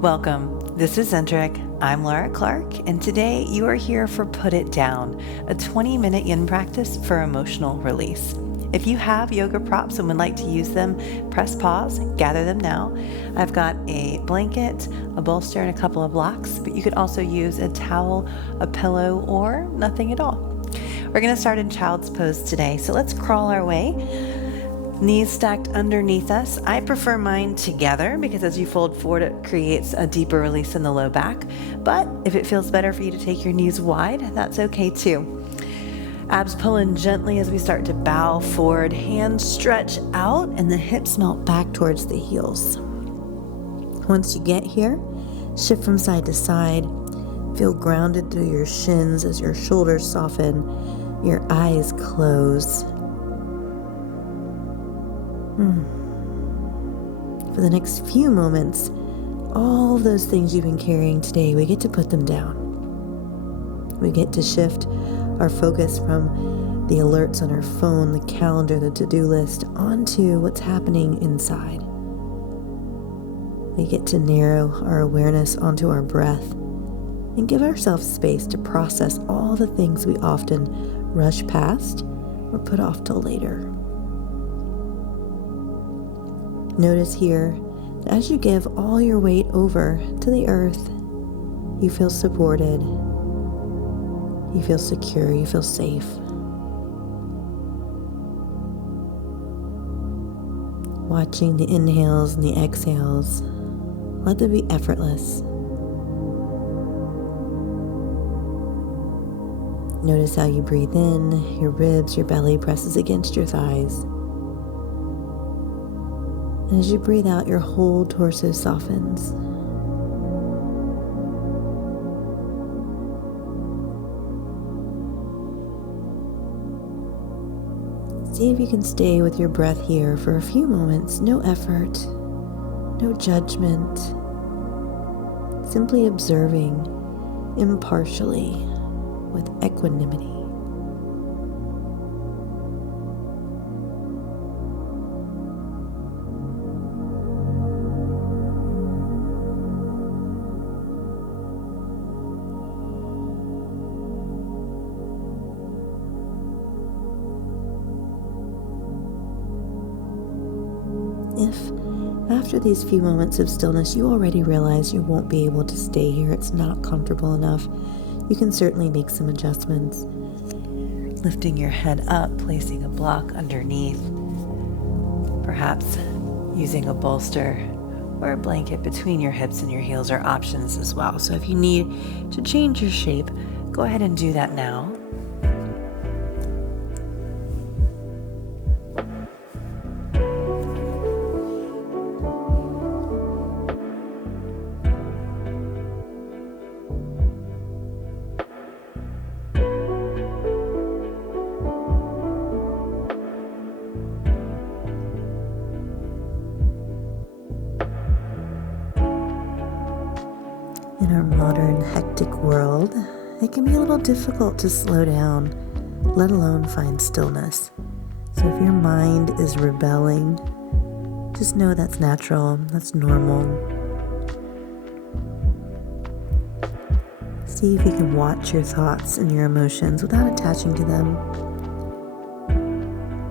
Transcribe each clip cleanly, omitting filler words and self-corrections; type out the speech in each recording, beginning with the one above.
Welcome. This is Zentric. I'm Laura Clark, and today you are here for Put It Down, a 20-minute yin practice for emotional release. If you have yoga props and would like to use them, press pause, gather them now. I've got a blanket, a bolster, and a couple of blocks, but you could also use a towel, a pillow, or nothing at all. We're going to start in child's pose today, so let's crawl our way. Knees stacked underneath us. I prefer mine together because as you fold forward, it creates a deeper release in the low back. But if it feels better for you to take your knees wide, that's okay too. Abs pull in gently as we start to bow forward. Hands stretch out and the hips melt back towards the heels. Once you get here, shift from side to side. Feel grounded through your shins as your shoulders soften, your eyes close. For the next few moments, all of those things you've been carrying today, we get to put them down. We get to shift our focus from the alerts on our phone, the calendar, the to-do list, onto what's happening inside. We get to narrow our awareness onto our breath and give ourselves space to process all the things we often rush past or put off till later. Notice here that as you give all your weight over to the earth, you feel supported, you feel secure, you feel safe. Watching the inhales and the exhales, let them be effortless. Notice how you breathe in, your ribs, your belly presses against your thighs. And as you breathe out, your whole torso softens. See if you can stay with your breath here for a few moments. No effort, no judgment. Simply observing impartially with equanimity. If after these few moments of stillness you already realize you won't be able to stay here, it's not comfortable enough, you can certainly make some adjustments. Lifting your head up, placing a block underneath, perhaps using a bolster or a blanket between your hips and your heels are options as well. So if you need to change your shape, go ahead and do that now. In our modern, hectic world, it can be a little difficult to slow down, let alone find stillness. So if your mind is rebelling, just know that's natural, that's normal. See if you can watch your thoughts and your emotions without attaching to them.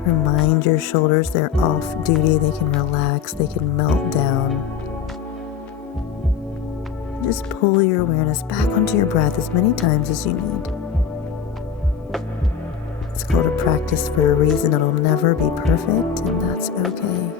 Remind your shoulders they're off duty, they can relax, they can melt down. Just pull your awareness back onto your breath as many times as you need. It's called a practice for a reason. It'll never be perfect, and that's okay.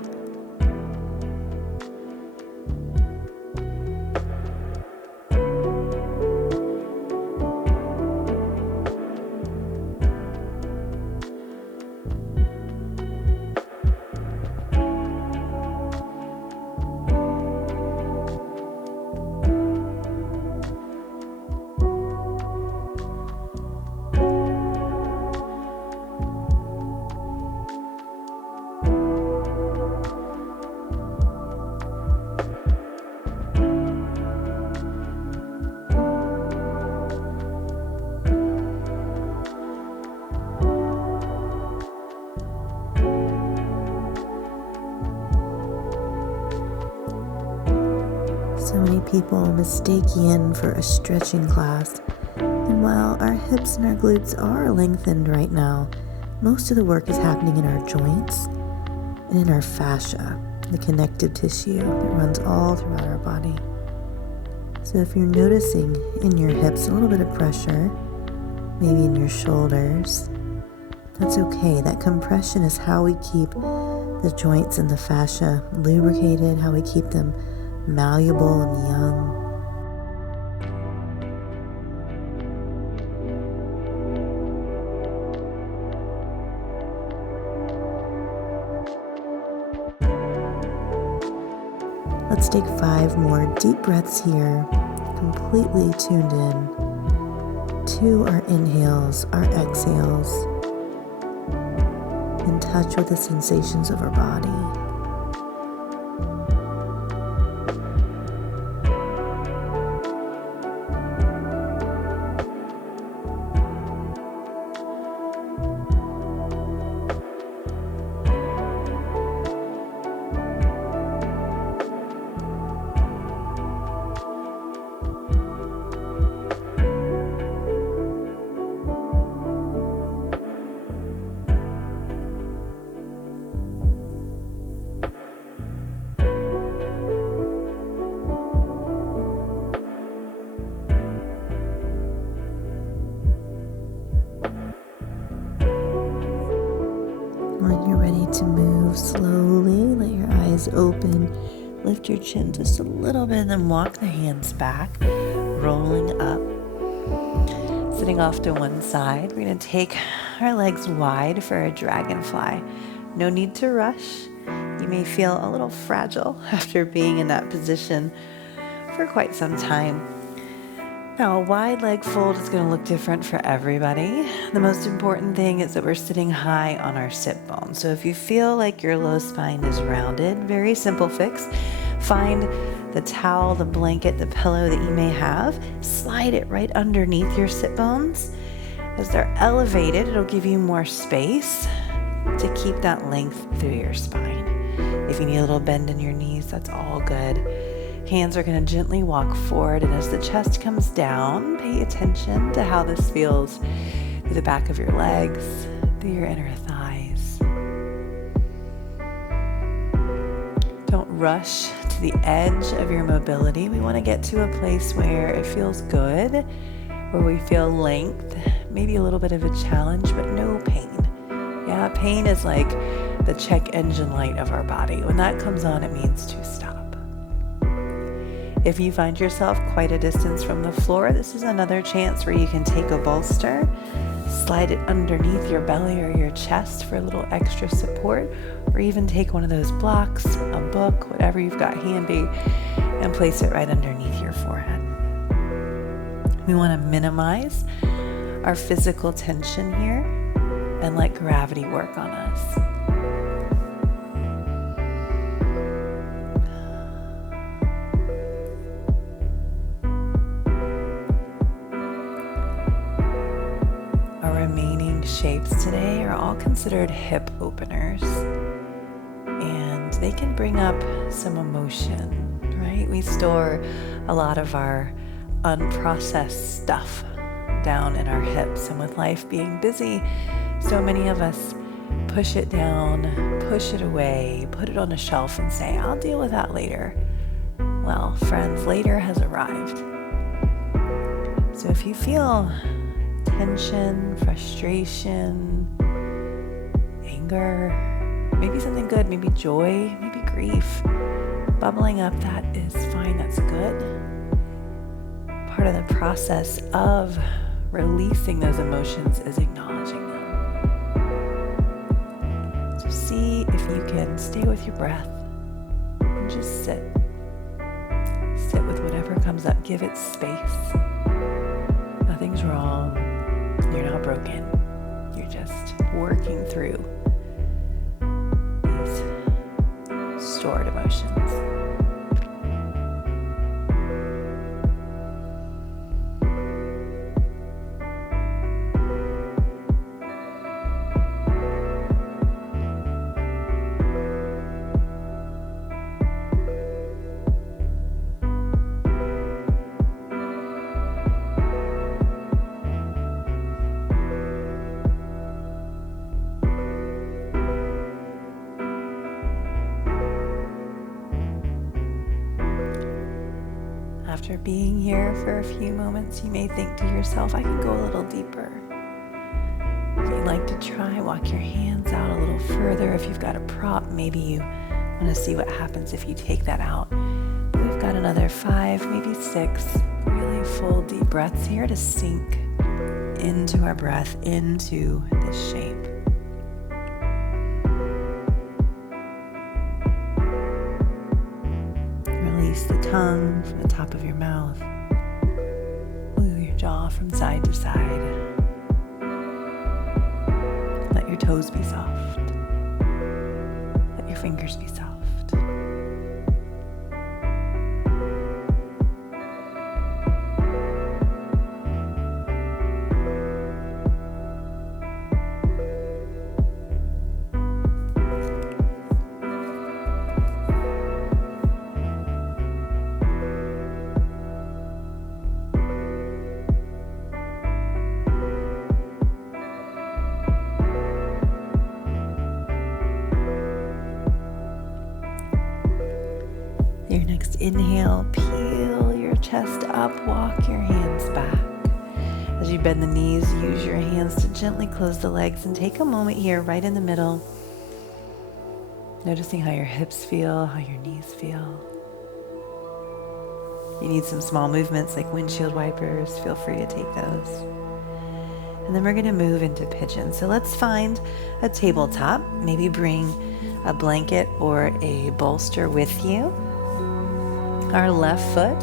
many people mistake yin for a stretching class, and while our hips and our glutes are lengthened right now, most of the work is happening in our joints and in our fascia, the connective tissue that runs all throughout our body. So if you're noticing in your hips a little bit of pressure, maybe in your shoulders, that's okay. That compression is how we keep the joints and the fascia lubricated, how we keep them malleable and young. Let's take 5 more deep breaths here, completely tuned in to our inhales, our exhales, in touch with the sensations of our body. When you're ready to move slowly, let your eyes open, lift your chin just a little bit, and then walk the hands back, rolling up. Sitting off to one side, we're going to take our legs wide for a dragonfly. No need to rush. You may feel a little fragile after being in that position for quite some time. Now, a wide leg fold is going to look different for everybody. The most important thing is that we're sitting high on our sit bone. So if you feel like your low spine is rounded, very simple fix. Find the towel, the blanket, the pillow that you may have. Slide it right underneath your sit bones. As they're elevated, it'll give you more space to keep that length through your spine. If you need a little bend in your knees, that's all good. Hands are going to gently walk forward, and as the chest comes down, pay attention to how this feels through the back of your legs, through your inner thighs. Don't rush to the edge of your mobility. We want to get to a place where it feels good, where we feel length, maybe a little bit of a challenge, but no pain. Yeah, pain is like the check engine light of our body. When that comes on, it means to stop. If you find yourself quite a distance from the floor, this is another chance where you can take a bolster, slide it underneath your belly or your chest for a little extra support, or even take one of those blocks, a book, whatever you've got handy, and place it right underneath your forehead. We want to minimize our physical tension here and let gravity work on us. Shapes today are all considered hip openers, and they can bring up some emotion, right? We store a lot of our unprocessed stuff down in our hips, and with life being busy, so many of us push it down, push it away, put it on a shelf and say, I'll deal with that later. Well, friends, later has arrived. So if you feel tension, frustration, anger, maybe something good, maybe joy, maybe grief, bubbling up, that is fine, that's good. Part of the process of releasing those emotions is acknowledging them. So see if you can stay with your breath and just sit. Sit with whatever comes up, give it space. Nothing's wrong. You're not broken. You're just working through these stored emotions. After being here for a few moments, you may think to yourself, I can go a little deeper. If you'd like to try, walk your hands out a little further. If you've got a prop, maybe you want to see what happens if you take that out. We've got another 5, maybe 6 really full deep breaths here to sink into our breath, into this shape. Release the tongue from the top of your mouth. Move your jaw from side to side. Let your toes be soft. Let your fingers be soft. Your next inhale, peel your chest up, walk your hands back. As you bend the knees, use your hands to gently close the legs and take a moment here right in the middle, noticing how your hips feel, how your knees feel. You need some small movements like windshield wipers, feel free to take those. And then we're going to move into pigeon. So let's find a tabletop, maybe bring a blanket or a bolster with you. Our left foot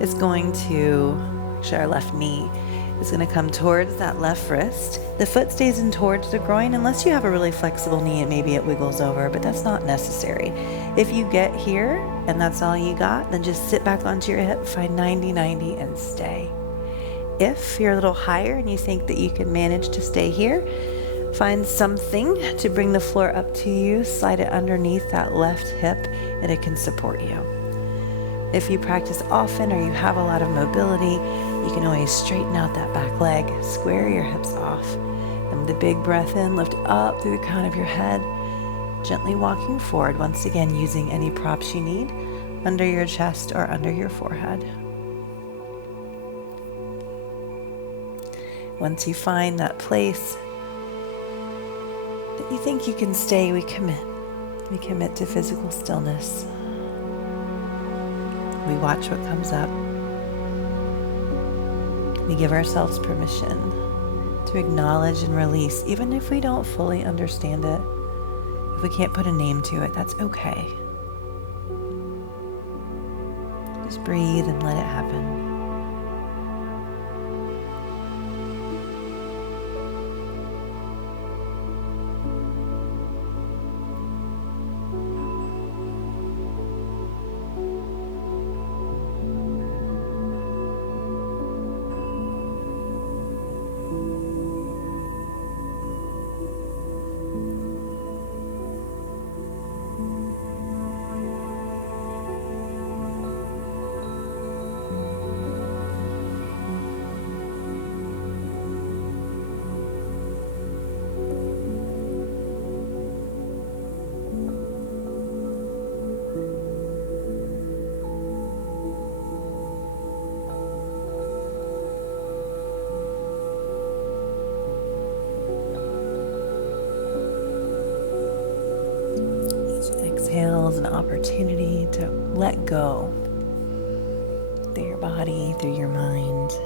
is going to, actually our left knee is going to come towards that left wrist. The foot stays in towards the groin unless you have a really flexible knee and maybe it wiggles over, but that's not necessary. If you get here and that's all you got, then just sit back onto your hip, find 90-90 and stay. If you're a little higher and you think that you can manage to stay here, find something to bring the floor up to you, slide it underneath that left hip and it can support you. If you practice often or you have a lot of mobility, you can always straighten out that back leg, square your hips off, and with a big breath in, lift up through the crown of your head, gently walking forward, once again using any props you need under your chest or under your forehead. Once you find that place that you think you can stay, we commit. We commit to physical stillness. We watch what comes up. We give ourselves permission to acknowledge and release, even if we don't fully understand it. If we can't put a name to it, that's okay. Just breathe and let it happen. Exhale is an opportunity to let go through your body, through your mind.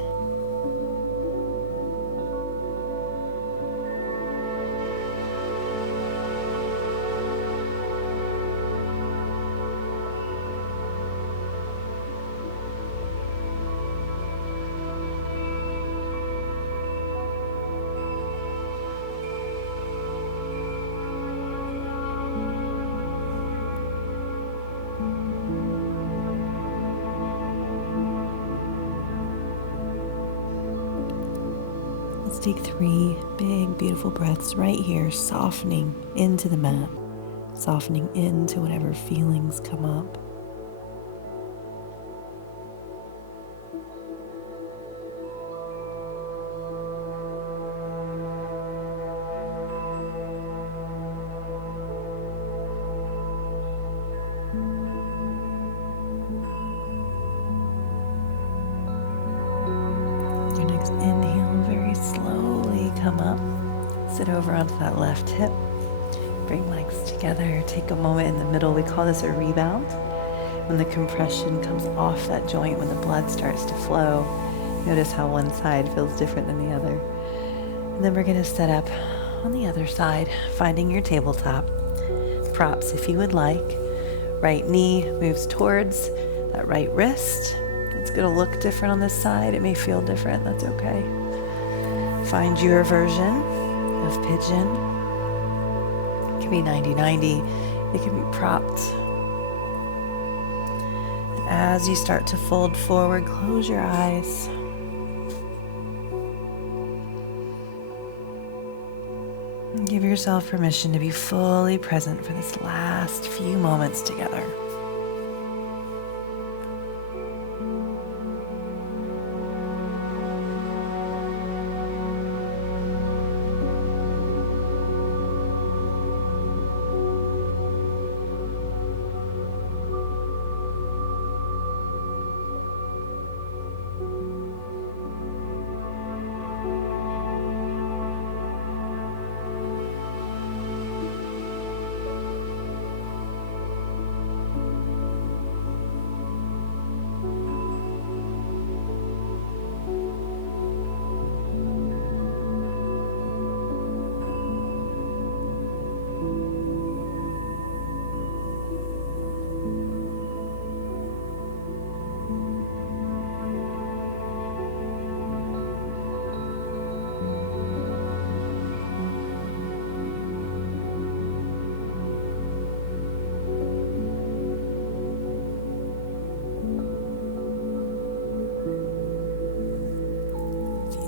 Let's take 3 big, beautiful breaths right here, softening into the mat, softening into whatever feelings come up. onto that left hip. Bring legs together. Take a moment in the middle. We call this a rebound. When the compression comes off that joint, when the blood starts to flow, notice how one side feels different than the other. And then we're going to set up on the other side, finding your tabletop. Props if you would like. Right knee moves towards that right wrist. It's going to look different on this side. It may feel different. That's okay. Find your version of pigeon. It can be 90-90. It can be propped. And as you start to fold forward, close your eyes. And give yourself permission to be fully present for this last few moments together.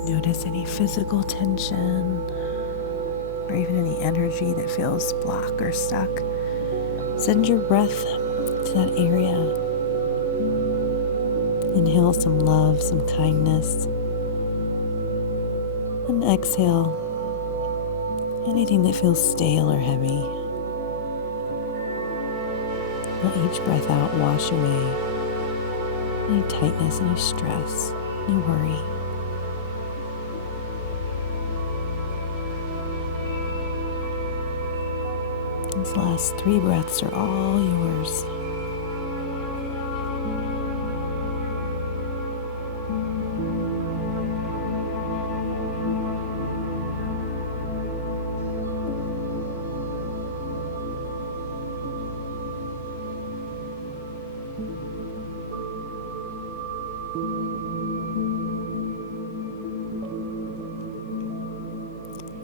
Notice any physical tension or even any energy that feels blocked or stuck. Send your breath to that area. Inhale some love, some kindness. And exhale anything that feels stale or heavy. Let each breath out wash away any tightness, any stress, any worry. These last 3 breaths are all yours.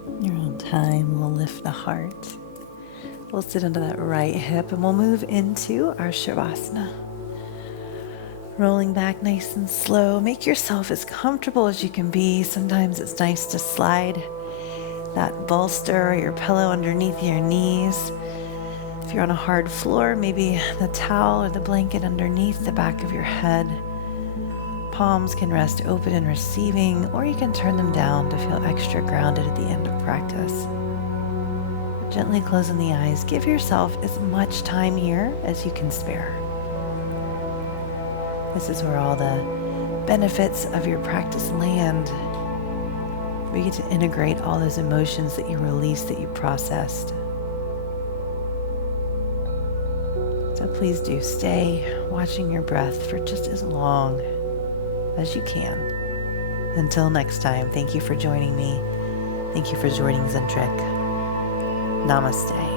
In your own time, we'll lift the heart. We'll sit onto that right hip and we'll move into our Shavasana. Rolling back nice and slow. Make yourself as comfortable as you can be. Sometimes it's nice to slide that bolster or your pillow underneath your knees. If you're on a hard floor, maybe the towel or the blanket underneath the back of your head. Palms can rest open and receiving, or you can turn them down to feel extra grounded at the end of practice. Gently closing the eyes, give yourself as much time here as you can spare. This is where all the benefits of your practice land. We get to integrate all those emotions that you released, that you processed. So please do stay watching your breath for just as long as you can. Until next time, thank you for joining me. Thank you for joining Zentric. Namaste.